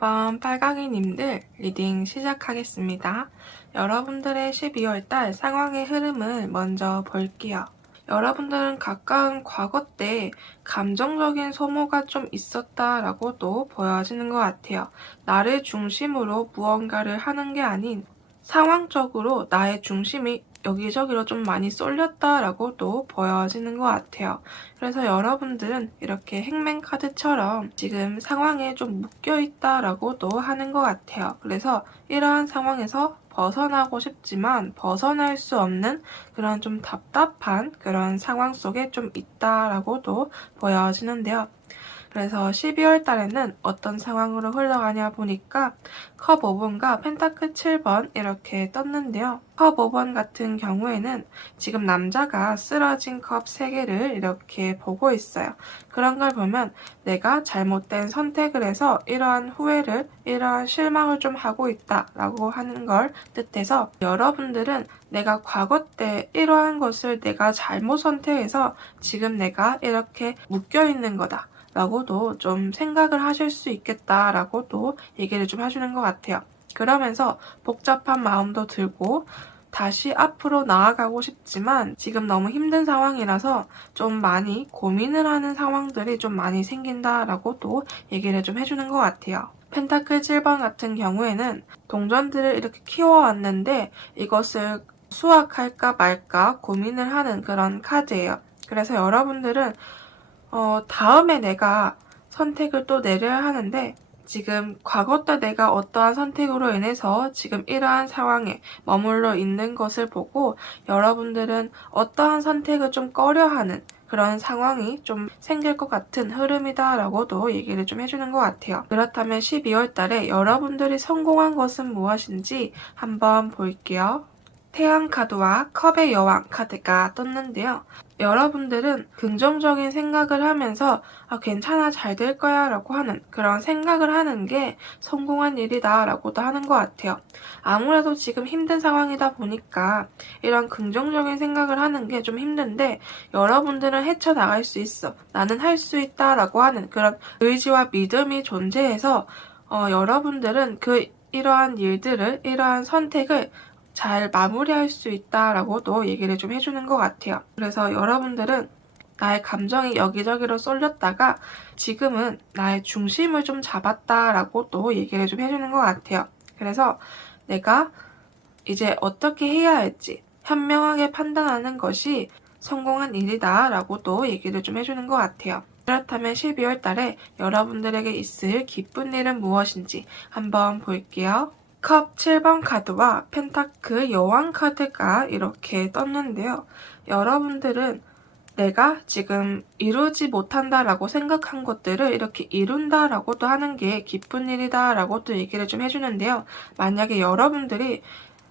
7번 빨강이님들 리딩 시작하겠습니다. 여러분들의 12월달 상황의 흐름을 먼저 볼게요. 여러분들은 가까운 과거 때 감정적인 소모가 좀 있었다라고도 보여지는 것 같아요. 나를 중심으로 무언가를 하는 게 아닌 상황적으로 나의 중심이 여기저기로 좀 많이 쏠렸다라고도 보여지는 것 같아요. 그래서 여러분들은 이렇게 행맨카드처럼 지금 상황에 좀 묶여있다라고도 하는 것 같아요. 그래서 이러한 상황에서 벗어나고 싶지만 벗어날 수 없는 그런 좀 답답한 그런 상황 속에 좀 있다라고도 보여지는데요. 그래서 12월 달에는 어떤 상황으로 흘러가냐 보니까 컵 5번과 펜타클 7번 이렇게 떴는데요. 컵 5번 같은 경우에는 지금 남자가 쓰러진 컵 3개를 이렇게 보고 있어요. 그런 걸 보면 내가 잘못된 선택을 해서 이러한 후회를, 이러한 실망을 좀 하고 있다라고 하는 걸 뜻해서 여러분들은 내가 과거 때 이러한 것을 내가 잘못 선택해서 지금 내가 이렇게 묶여있는 거다. 라고도 좀 생각을 하실 수 있겠다라고도 얘기를 좀 해주는 것 같아요. 그러면서 복잡한 마음도 들고 다시 앞으로 나아가고 싶지만 지금 너무 힘든 상황이라서 좀 많이 고민을 하는 상황들이 좀 많이 생긴다라고도 얘기를 좀 해주는 것 같아요. 펜타클 7번 같은 경우에는 동전들을 이렇게 키워왔는데 이것을 수확할까 말까 고민을 하는 그런 카드예요. 그래서 여러분들은 다음에 내가 선택을 또 내려야 하는데 지금 과거 때 내가 어떠한 선택으로 인해서 지금 이러한 상황에 머물러 있는 것을 보고 여러분들은 어떠한 선택을 좀 꺼려하는 그런 상황이 좀 생길 것 같은 흐름이다라고도 얘기를 좀 해주는 것 같아요. 그렇다면 12월 달에 여러분들이 성공한 것은 무엇인지 한번 볼게요. 태양 카드와 컵의 여왕 카드가 떴는데요. 여러분들은 긍정적인 생각을 하면서 괜찮아 잘 될 거야 라고 하는 그런 생각을 하는 게 성공한 일이다 라고도 하는 것 같아요. 아무래도 지금 힘든 상황이다 보니까 이런 긍정적인 생각을 하는 게 좀 힘든데 여러분들은 헤쳐나갈 수 있어. 나는 할 수 있다 라고 하는 그런 의지와 믿음이 존재해서 여러분들은 이러한 일들을, 이러한 선택을 잘 마무리할 수 있다라고도 얘기를 좀 해주는 것 같아요. 그래서 여러분들은 나의 감정이 여기저기로 쏠렸다가 지금은 나의 중심을 좀 잡았다라고도 얘기를 좀 해주는 것 같아요. 그래서 내가 이제 어떻게 해야 할지 현명하게 판단하는 것이 성공한 일이다라고도 얘기를 좀 해주는 것 같아요. 그렇다면 12월 달에 여러분들에게 있을 기쁜 일은 무엇인지 한번 볼게요. 컵 7번 카드와 펜타클 여왕 카드가 이렇게 떴는데요. 여러분들은 내가 지금 이루지 못한다라고 생각한 것들을 이렇게 이룬다라고도 하는 게 기쁜 일이다라고도 얘기를 좀 해주는데요. 만약에 여러분들이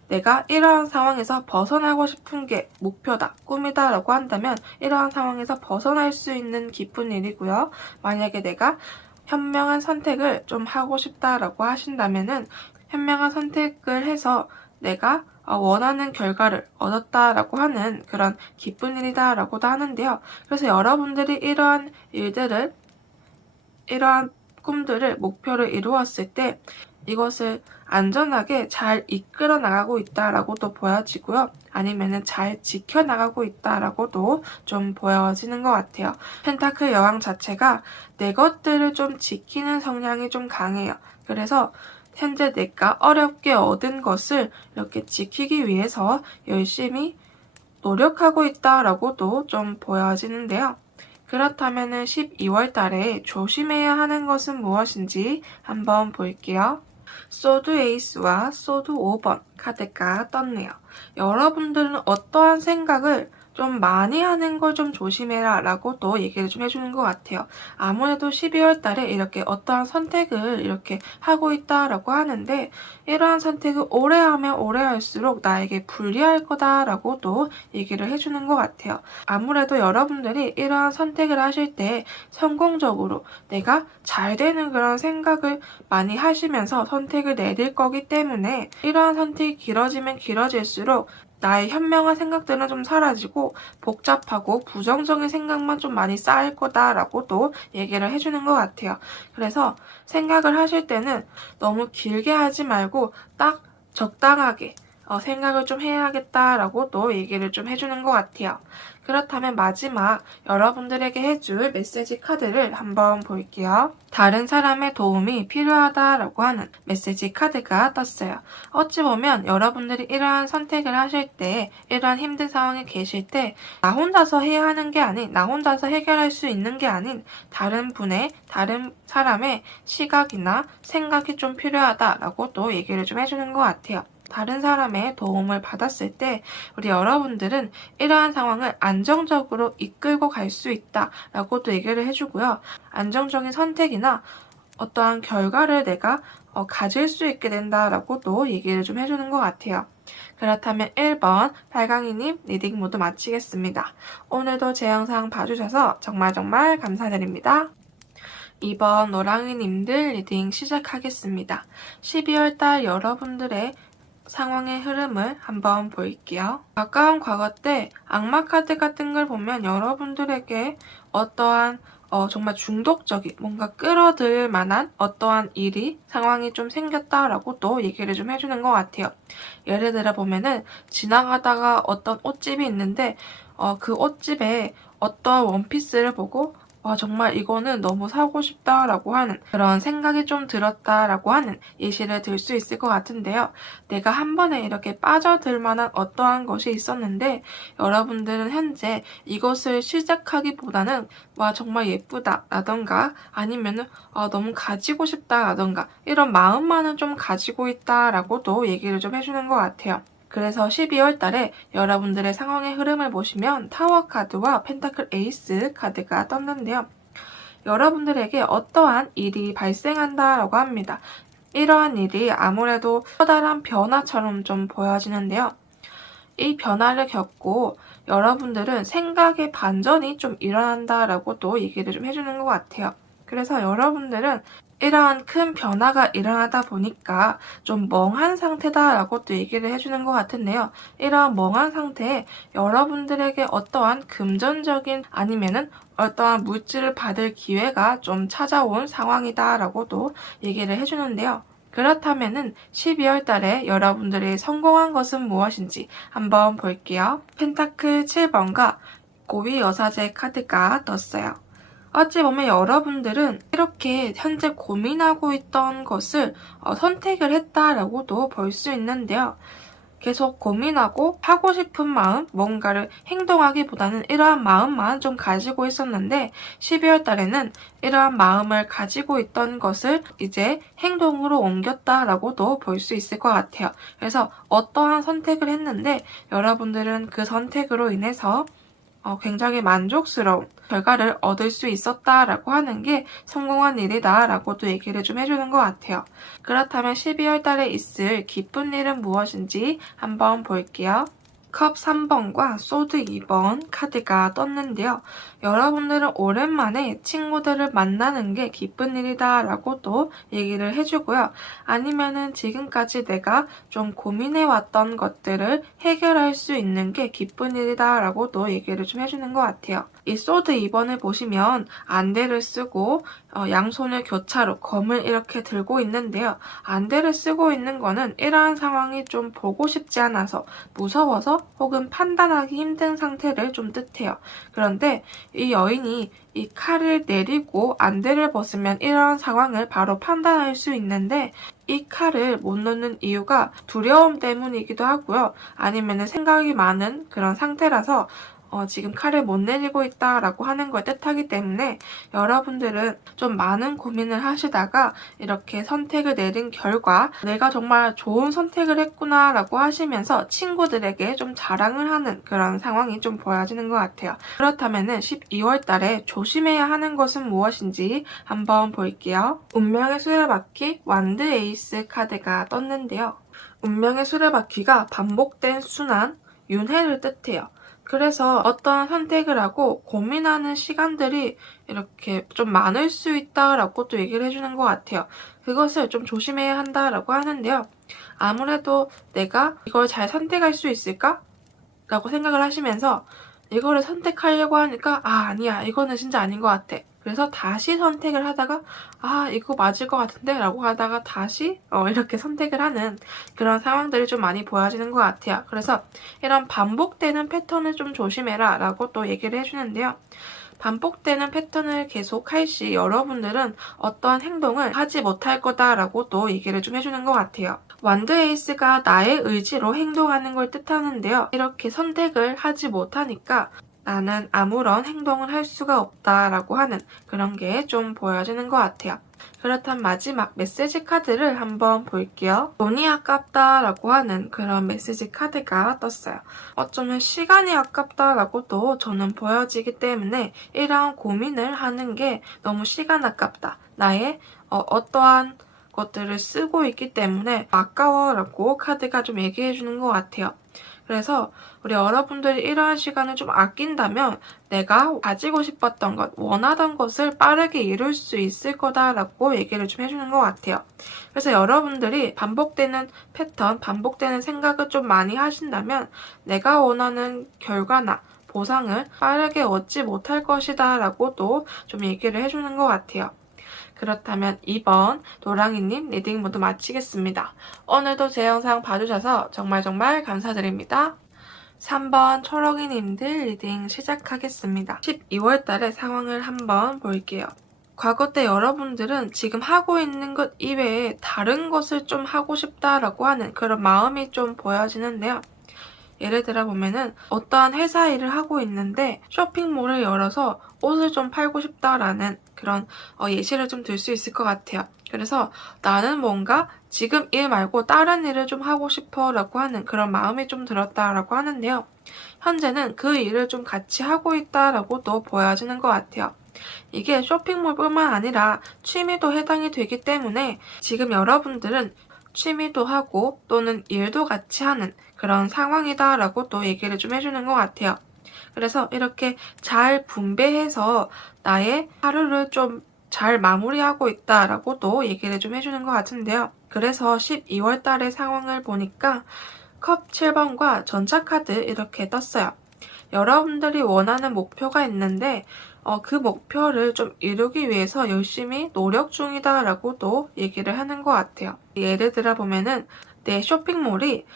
내가 이러한 상황에서 벗어나고 싶은 게 목표다, 꿈이다라고 한다면 이러한 상황에서 벗어날 수 있는 기쁜 일이고요. 만약에 내가 현명한 선택을 좀 하고 싶다라고 하신다면은 현명한 선택을 해서 내가 원하는 결과를 얻었다라고 하는 그런 기쁜 일이다라고도 하는데요. 그래서 여러분들이 이러한 일들을, 이러한 꿈들을, 목표를 이루었을 때 이것을 안전하게 잘 이끌어 나가고 있다라고도 보여지고요. 아니면은 잘 지켜나가고 있다라고도 좀 보여지는 것 같아요. 펜타클 여왕 자체가 내 것들을 좀 지키는 성향이 좀 강해요. 그래서 현재 내가 어렵게 얻은 것을 이렇게 지키기 위해서 열심히 노력하고 있다라고도 좀 보여지는데요. 그렇다면 12월 달에 조심해야 하는 것은 무엇인지 한번 볼게요. 소드 에이스와 소드 5번 카드가 떴네요. 여러분들은 어떠한 생각을 좀 많이 하는 걸 좀 조심해라 라고 또 얘기를 좀 해주는 것 같아요. 아무래도 12월 달에 이렇게 어떠한 선택을 이렇게 하고 있다라고 하는데 이러한 선택을 오래 하면 오래 할수록 나에게 불리할 거다라고도 얘기를 해주는 것 같아요. 아무래도 여러분들이 이러한 선택을 하실 때 성공적으로 내가 잘 되는 그런 생각을 많이 하시면서 선택을 내릴 거기 때문에 이러한 선택이 길어지면 길어질수록 나의 현명한 생각들은 좀 사라지고 복잡하고 부정적인 생각만 좀 많이 쌓일 거다라고도 얘기를 해주는 것 같아요. 그래서 생각을 하실 때는 너무 길게 하지 말고 딱 적당하게 생각을 좀 해야겠다라고 또 얘기를 좀 해주는 것 같아요. 그렇다면 마지막 여러분들에게 해줄 메시지 카드를 한번 볼게요. 다른 사람의 도움이 필요하다라고 하는 메시지 카드가 떴어요. 어찌 보면 여러분들이 이러한 선택을 하실 때, 이러한 힘든 상황에 계실 때 나 혼자서 해야 하는 게 아닌, 나 혼자서 해결할 수 있는 게 아닌 다른 사람의 시각이나 생각이 좀 필요하다라고 또 얘기를 좀 해주는 것 같아요. 다른 사람의 도움을 받았을 때 우리 여러분들은 이러한 상황을 안정적으로 이끌고 갈 수 있다라고도 얘기를 해주고요. 안정적인 선택이나 어떠한 결과를 내가 가질 수 있게 된다라고도 얘기를 좀 해주는 것 같아요. 그렇다면 1번 발광이님 리딩 모두 마치겠습니다. 오늘도 제 영상 봐주셔서 정말 감사드립니다. 2번 노랑이님들 리딩 시작하겠습니다. 12월달 여러분들의 상황의 흐름을 한번 볼게요. 가까운 과거 때 악마 카드 같은 걸 보면 여러분들에게 어떠한 정말 중독적인 뭔가 끌어들일 만한 어떠한 상황이 좀 생겼다라고 또 얘기를 좀 해주는 것 같아요. 예를 들어 보면은 지나가다가 어떤 옷집이 있는데 그 옷집에 어떠한 원피스를 보고 정말 이거는 너무 사고 싶다라고 하는 그런 생각이 좀 들었다라고 하는 예시를 들 수 있을 것 같은데요. 내가 한 번에 이렇게 빠져들 만한 어떠한 것이 있었는데 여러분들은 현재 이것을 시작하기보다는 와 정말 예쁘다 라던가 아니면은 너무 가지고 싶다 라던가 이런 마음만은 좀 가지고 있다라고도 얘기를 좀 해주는 것 같아요. 그래서 12월 달에 여러분들의 상황의 흐름을 보시면 타워 카드와 펜타클 에이스 카드가 떴는데요. 여러분들에게 어떠한 일이 발생한다라고 합니다. 이러한 일이 아무래도 커다란 변화처럼 좀 보여지는데요. 이 변화를 겪고 여러분들은 생각의 반전이 좀 일어난다라고 또 얘기를 좀 해주는 것 같아요. 그래서 여러분들은 이러한 큰 변화가 일어나다 보니까 좀 멍한 상태다라고 또 얘기를 해주는 것 같은데요. 이러한 멍한 상태에 여러분들에게 어떠한 금전적인 아니면은 어떠한 물질을 받을 기회가 좀 찾아온 상황이다라고도 얘기를 해주는데요. 그렇다면은 12월 달에 여러분들이 성공한 것은 무엇인지 한번 볼게요. 펜타클 7번과 고위 여사제 카드가 떴어요. 어찌 보면 여러분들은 이렇게 현재 고민하고 있던 것을 선택을 했다라고도 볼 수 있는데요. 계속 고민하고 하고 싶은 마음, 뭔가를 행동하기보다는 이러한 마음만 좀 가지고 있었는데 12월 달에는 이러한 마음을 가지고 있던 것을 이제 행동으로 옮겼다라고도 볼 수 있을 것 같아요. 그래서 어떠한 선택을 했는데 여러분들은 그 선택으로 인해서 굉장히 만족스러운 결과를 얻을 수 있었다라고 하는 게 성공한 일이다라고도 얘기를 좀 해주는 것 같아요. 그렇다면 12월 달에 있을 기쁜 일은 무엇인지 한번 볼게요. 컵 3번과 소드 2번 카드가 떴는데요. 여러분들은 오랜만에 친구들을 만나는 게 기쁜 일이다 라고도 얘기를 해주고요. 아니면은 지금까지 내가 좀 고민해왔던 것들을 해결할 수 있는 게 기쁜 일이다 라고도 얘기를 좀 해주는 것 같아요. 이 소드 2번을 보시면 안대를 쓰고 양손을 교차로 검을 이렇게 들고 있는데요. 안대를 쓰고 있는 거는 이러한 상황이 좀 보고 싶지 않아서 무서워서 혹은 판단하기 힘든 상태를 좀 뜻해요. 그런데 이 여인이 이 칼을 내리고 안대를 벗으면 이러한 상황을 바로 판단할 수 있는데 이 칼을 못 놓는 이유가 두려움 때문이기도 하고요. 아니면 생각이 많은 그런 상태라서 지금 칼을 못 내리고 있다라고 하는 걸 뜻하기 때문에 여러분들은 좀 많은 고민을 하시다가 이렇게 선택을 내린 결과 내가 정말 좋은 선택을 했구나라고 하시면서 친구들에게 좀 자랑을 하는 그런 상황이 좀 보여지는 것 같아요. 그렇다면은 12월 달에 조심해야 하는 것은 무엇인지 한번 볼게요. 운명의 수레바퀴 완드 에이스 카드가 떴는데요. 운명의 수레바퀴가 반복된 순환, 윤회를 뜻해요. 그래서 어떤 선택을 하고 고민하는 시간들이 이렇게 좀 많을 수 있다라고 또 얘기를 해주는 것 같아요. 그것을 좀 조심해야 한다라고 하는데요. 아무래도 내가 이걸 잘 선택할 수 있을까? 라고 생각을 하시면서 이거를 선택하려고 하니까 아니야, 이거는 진짜 아닌 것 같아. 그래서 다시 선택을 하다가 이거 맞을 것 같은데 라고 하다가 다시 이렇게 선택을 하는 그런 상황들이 좀 많이 보여지는 것 같아요. 그래서 이런 반복되는 패턴을 좀 조심해라 라고 또 얘기를 해주는데요. 반복되는 패턴을 계속할 시 여러분들은 어떠한 행동을 하지 못할 거다라고 또 얘기를 좀 해주는 것 같아요. 완드 에이스가 나의 의지로 행동하는 걸 뜻하는데요. 이렇게 선택을 하지 못하니까 나는 아무런 행동을 할 수가 없다라고 하는 그런 게 좀 보여지는 것 같아요. 그렇다면 마지막 메시지 카드를 한번 볼게요. 돈이 아깝다라고 하는 그런 메시지 카드가 떴어요. 어쩌면 시간이 아깝다라고도 저는 보여지기 때문에 이러한 고민을 하는 게 너무 시간 아깝다. 나의 어떠한 것들을 쓰고 있기 때문에 아까워라고 카드가 좀 얘기해주는 것 같아요. 그래서 우리 여러분들이 이러한 시간을 좀 아낀다면 내가 가지고 싶었던 것, 원하던 것을 빠르게 이룰 수 있을 거다라고 얘기를 좀 해주는 것 같아요. 그래서 여러분들이 반복되는 패턴, 반복되는 생각을 좀 많이 하신다면 내가 원하는 결과나 보상을 빠르게 얻지 못할 것이다 라고도 좀 얘기를 해주는 것 같아요. 그렇다면 2번 노랑이님 리딩 모두 마치겠습니다. 오늘도 제 영상 봐주셔서 정말 감사드립니다. 3번 초록이님들 리딩 시작하겠습니다. 12월달의 상황을 한번 볼게요. 과거 때 여러분들은 지금 하고 있는 것 이외에 다른 것을 좀 하고 싶다라고 하는 그런 마음이 좀 보여지는데요. 예를 들어 보면은 어떠한 회사 일을 하고 있는데 쇼핑몰을 열어서 옷을 좀 팔고 싶다라는 그런 예시를 좀 들 수 있을 것 같아요. 그래서 나는 뭔가 지금 일 말고 다른 일을 좀 하고 싶어 라고 하는 그런 마음이 좀 들었다라고 하는데요. 현재는 그 일을 좀 같이 하고 있다라고도 보여지는 것 같아요. 이게 쇼핑몰뿐만 아니라 취미도 해당이 되기 때문에 지금 여러분들은 취미도 하고 또는 일도 같이 하는 그런 상황이다라고 또 얘기를 좀 해주는 것 같아요. 그래서 이렇게 잘 분배해서 나의 하루를 좀 잘 마무리하고 있다라고도 얘기를 좀 해주는 것 같은데요. 그래서 12월 달의 상황을 보니까 컵 7번과 전차카드 이렇게 떴어요. 여러분들이 원하는 목표가 있는데 그 목표를 좀 이루기 위해서 열심히 노력 중이다라고도 얘기를 하는 것 같아요. 예를 들어 보면은 내 쇼핑몰이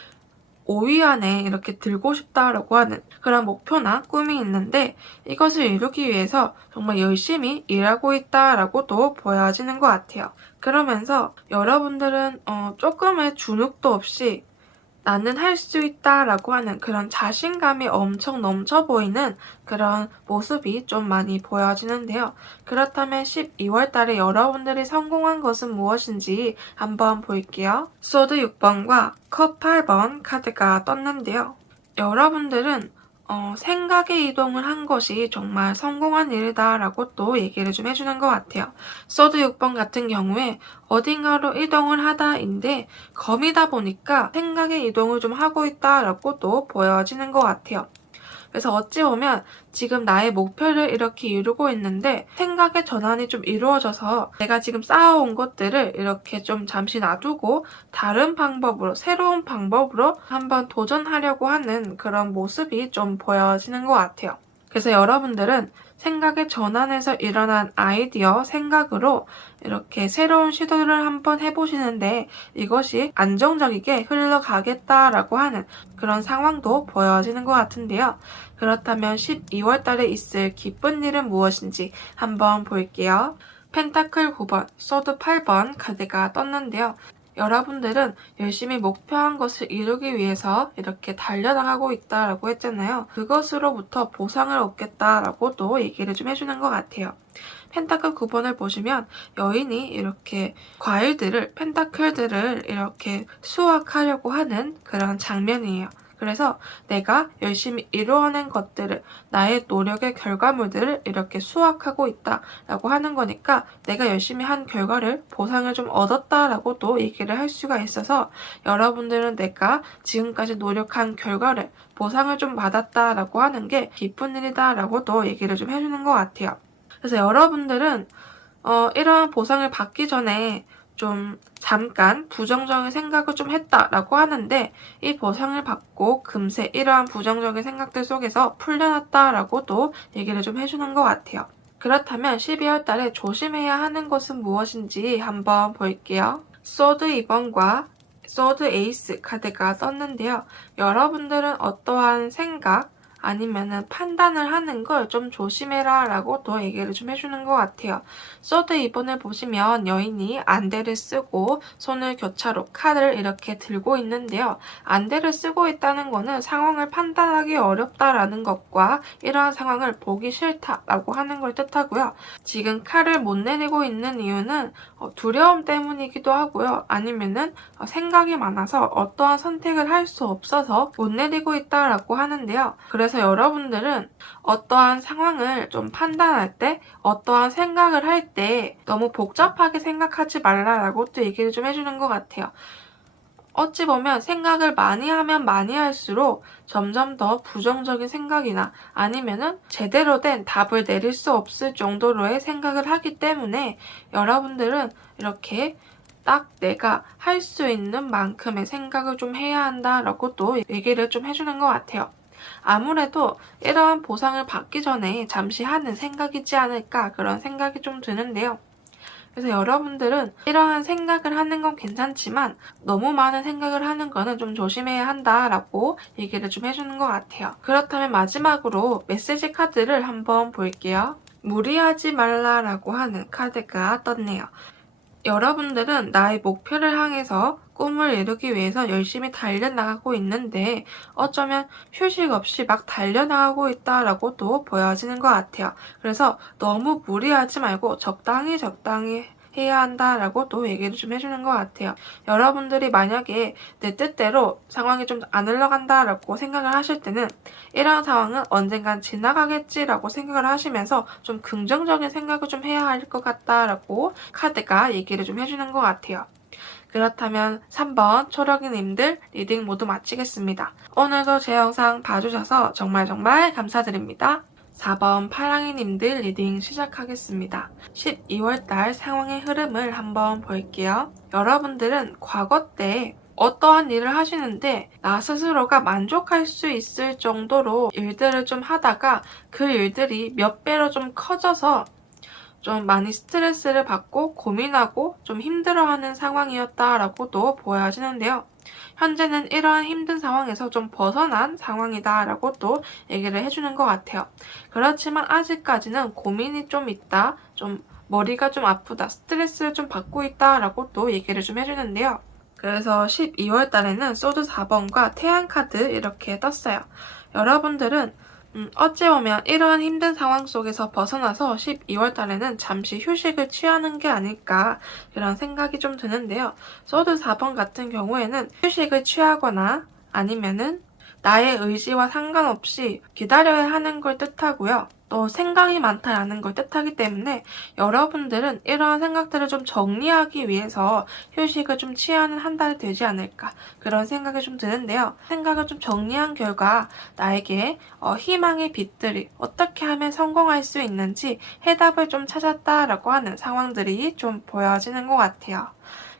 5위 안에 이렇게 들고 싶다라고 하는 그런 목표나 꿈이 있는데 이것을 이루기 위해서 정말 열심히 일하고 있다라고도 보여지는 것 같아요. 그러면서 여러분들은 조금의 주눅도 없이 나는 할 수 있다라고 하는 그런 자신감이 엄청 넘쳐 보이는 그런 모습이 좀 많이 보여지는데요. 그렇다면 12월 달에 여러분들이 성공한 것은 무엇인지 한번 볼게요. 소드 6번과 컵 8번 카드가 떴는데요. 여러분들은 생각의 이동을 한 것이 정말 성공한 일이다라고 또 얘기를 좀 해주는 것 같아요. 소드 6번 같은 경우에 어딘가로 이동을 하다인데 검이다 보니까 생각의 이동을 좀 하고 있다라고 또 보여지는 것 같아요. 그래서 어찌 보면 지금 나의 목표를 이렇게 이루고 있는데 생각의 전환이 좀 이루어져서 내가 지금 쌓아온 것들을 이렇게 좀 잠시 놔두고 다른 방법으로, 새로운 방법으로 한번 도전하려고 하는 그런 모습이 좀 보여지는 것 같아요. 그래서 여러분들은 생각의 전환에서 일어난 아이디어, 생각으로 이렇게 새로운 시도를 한번 해보시는데 이것이 안정적이게 흘러가겠다라고 하는 그런 상황도 보여지는 것 같은데요. 그렇다면 12월 달에 있을 기쁜 일은 무엇인지 한번 볼게요. 펜타클 9번, 소드 8번 카드가 떴는데요. 여러분들은 열심히 목표한 것을 이루기 위해서 이렇게 달려나가고 있다라고 했잖아요. 그것으로부터 보상을 얻겠다라고도 얘기를 좀 해주는 것 같아요. 펜타클 9번을 보시면 여인이 이렇게 과일들을, 펜타클들을 이렇게 수확하려고 하는 그런 장면이에요. 그래서 내가 열심히 이루어낸 것들을, 나의 노력의 결과물들을 이렇게 수확하고 있다라고 하는 거니까 내가 열심히 한 결과를 보상을 좀 얻었다라고도 얘기를 할 수가 있어서 여러분들은 내가 지금까지 노력한 결과를 보상을 좀 받았다라고 하는 게 기쁜 일이다라고도 얘기를 좀 해주는 것 같아요. 그래서 여러분들은 이러한 보상을 받기 전에 좀 잠깐 부정적인 생각을 좀 했다라고 하는데 이 보상을 받고 금세 이러한 부정적인 생각들 속에서 풀려났다라고도 얘기를 좀 해주는 것 같아요. 그렇다면 12월 달에 조심해야 하는 것은 무엇인지 한번 볼게요. 소드 2번과 소드 에이스 카드가 떴는데요. 여러분들은 어떠한 생각 아니면은 판단을 하는 걸 좀 조심해라 라고 또 얘기를 좀 해주는 것 같아요. 소드 2번을 보시면 여인이 안대를 쓰고 손을 교차로 칼을 이렇게 들고 있는데요. 안대를 쓰고 있다는 거는 상황을 판단하기 어렵다라는 것과 이러한 상황을 보기 싫다라고 하는 걸 뜻하고요. 지금 칼을 못 내리고 있는 이유는 두려움 때문이기도 하고요. 아니면은 생각이 많아서 어떠한 선택을 할 수 없어서 못 내리고 있다라고 하는데요. 그래서 여러분들은 어떠한 상황을 좀 판단할 때, 어떠한 생각을 할 때 너무 복잡하게 생각하지 말라라고 또 얘기를 좀 해주는 것 같아요. 어찌 보면 생각을 많이 하면 많이 할수록 점점 더 부정적인 생각이나 아니면은 제대로 된 답을 내릴 수 없을 정도로의 생각을 하기 때문에 여러분들은 이렇게 딱 내가 할 수 있는 만큼의 생각을 좀 해야 한다라고 또 얘기를 좀 해주는 것 같아요. 아무래도 이러한 보상을 받기 전에 잠시 하는 생각이지 않을까 그런 생각이 좀 드는데요. 그래서 여러분들은 이러한 생각을 하는 건 괜찮지만 너무 많은 생각을 하는 거는 좀 조심해야 한다라고 얘기를 좀 해주는 것 같아요. 그렇다면 마지막으로 메시지 카드를 한번 볼게요. 무리하지 말라라고 하는 카드가 떴네요. 여러분들은 나의 목표를 향해서 꿈을 이루기 위해서 열심히 달려나가고 있는데 어쩌면 휴식 없이 막 달려나가고 있다라고도 보여지는 것 같아요. 그래서 너무 무리하지 말고 적당히 해야 한다라고 또 얘기를 좀 해주는 것 같아요. 여러분들이 만약에 내 뜻대로 상황이 좀 안 흘러간다라고 생각을 하실 때는 이러한 상황은 언젠간 지나가겠지라고 생각을 하시면서 좀 긍정적인 생각을 좀 해야 할 것 같다라고 카드가 얘기를 좀 해주는 것 같아요. 그렇다면 3번 초록이님들 리딩 모두 마치겠습니다. 오늘도 제 영상 봐주셔서 정말 감사드립니다. 4번 파랑이님들 리딩 시작하겠습니다. 12월달 상황의 흐름을 한번 볼게요. 여러분들은 과거 때 어떠한 일을 하시는데 나 스스로가 만족할 수 있을 정도로 일들을 좀 하다가 그 일들이 몇 배로 좀 커져서 좀 많이 스트레스를 받고 고민하고 좀 힘들어하는 상황이었다라고도 보여지는데요. 현재는 이러한 힘든 상황에서 좀 벗어난 상황이다라고 또 얘기를 해주는 것 같아요. 그렇지만 아직까지는 고민이 좀 있다, 좀 머리가 좀 아프다, 스트레스를 좀 받고 있다라고 또 얘기를 좀 해주는데요. 그래서 12월 달에는 소드 4번과 태양 카드 이렇게 떴어요. 여러분들은 어찌 보면 이러한 힘든 상황 속에서 벗어나서 12월 달에는 잠시 휴식을 취하는 게 아닐까 그런 생각이 좀 드는데요. 소드 4번 같은 경우에는 휴식을 취하거나 아니면은 나의 의지와 상관없이 기다려야 하는 걸 뜻하고요. 또 생각이 많다라는 걸 뜻하기 때문에 여러분들은 이러한 생각들을 좀 정리하기 위해서 휴식을 좀 취하는 한 달이 되지 않을까 그런 생각이 좀 드는데요. 생각을 좀 정리한 결과 나에게 희망의 빛들이 어떻게 하면 성공할 수 있는지 해답을 좀 찾았다라고 하는 상황들이 좀 보여지는 것 같아요.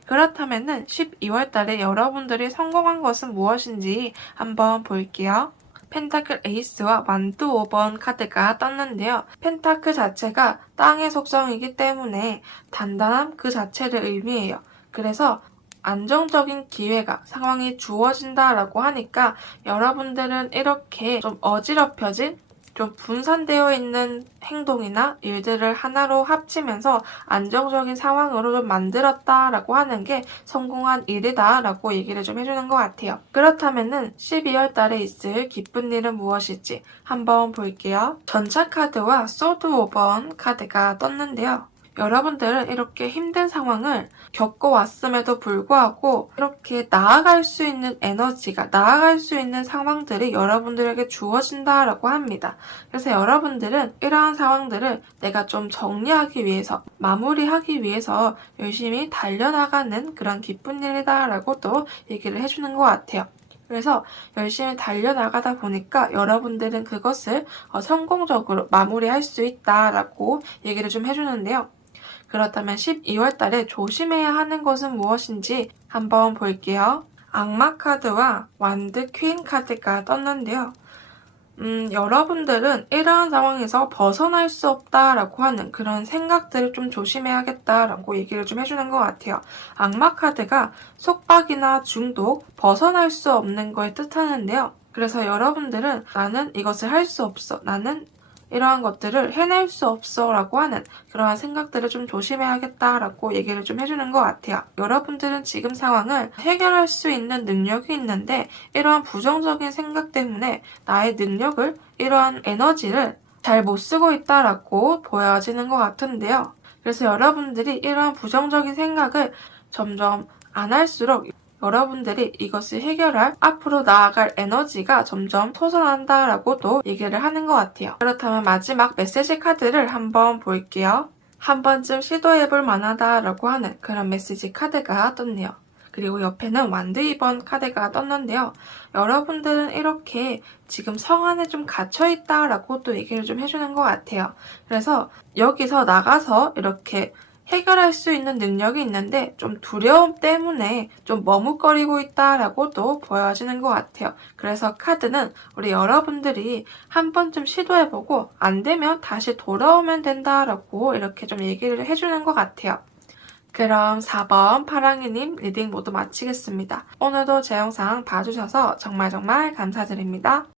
그렇다면은 12월 달에 여러분들이 성공한 것은 무엇인지 한번 볼게요. 펜타클 에이스와 만두 5번 카드가 떴는데요. 펜타클 자체가 땅의 속성이기 때문에 단단함 그 자체를 의미해요. 그래서 안정적인 기회가 상황이 주어진다라고 하니까 여러분들은 이렇게 좀 어지럽혀진 좀 분산되어 있는 행동이나 일들을 하나로 합치면서 안정적인 상황으로 좀 만들었다라고 하는 게 성공한 일이다라고 얘기를 좀 해주는 것 같아요. 그렇다면은 12월 달에 있을 기쁜 일은 무엇일지 한번 볼게요. 전차 카드와 소드 5번 카드가 떴는데요. 여러분들은 이렇게 힘든 상황을 겪어왔음에도 불구하고 이렇게 나아갈 수 있는 에너지가, 나아갈 수 있는 상황들이 여러분들에게 주어진다라고 합니다. 그래서 여러분들은 이러한 상황들을 내가 좀 정리하기 위해서, 마무리하기 위해서 열심히 달려나가는 그런 기쁜 일이다라고 또 얘기를 해주는 것 같아요. 그래서 열심히 달려나가다 보니까 여러분들은 그것을 성공적으로 마무리할 수 있다라고 얘기를 좀 해주는데요. 그렇다면 12월 달에 조심해야 하는 것은 무엇인지 한번 볼게요. 악마 카드와 완드 퀸 카드가 떴는데요. 여러분들은 이러한 상황에서 벗어날 수 없다라고 하는 그런 생각들을 좀 조심해야겠다라고 얘기를 좀 해주는 것 같아요. 악마 카드가 속박이나 중독, 벗어날 수 없는 걸 뜻하는데요. 그래서 여러분들은 나는 이것을 할 수 없어. 나는 이러한 것들을 해낼 수 없어 라고 하는 그러한 생각들을 좀 조심해야겠다라고 얘기를 좀 해주는 것 같아요. 여러분들은 지금 상황을 해결할 수 있는 능력이 있는데 이러한 부정적인 생각 때문에 나의 능력을, 이러한 에너지를 잘 못 쓰고 있다라고 보여지는 것 같은데요. 그래서 여러분들이 이러한 부정적인 생각을 점점 안 할수록 여러분들이 이것을 해결할 앞으로 나아갈 에너지가 점점 솟아난다라고도 얘기를 하는 것 같아요. 그렇다면 마지막 메시지 카드를 한번 볼게요. 한 번쯤 시도해볼 만하다라고 하는 그런 메시지 카드가 떴네요. 그리고 옆에는 완드 2번 카드가 떴는데요. 여러분들은 이렇게 지금 성 안에 좀 갇혀있다라고 또 얘기를 좀 해주는 것 같아요. 그래서 여기서 나가서 이렇게 해결할 수 있는 능력이 있는데 좀 두려움 때문에 좀 머뭇거리고 있다라고도 보여지는 것 같아요. 그래서 카드는 우리 여러분들이 한 번쯤 시도해보고 안 되면 다시 돌아오면 된다라고 이렇게 좀 얘기를 해주는 것 같아요. 그럼 4번 파랑이님 리딩 모두 마치겠습니다. 오늘도 제 영상 봐주셔서 정말 감사드립니다.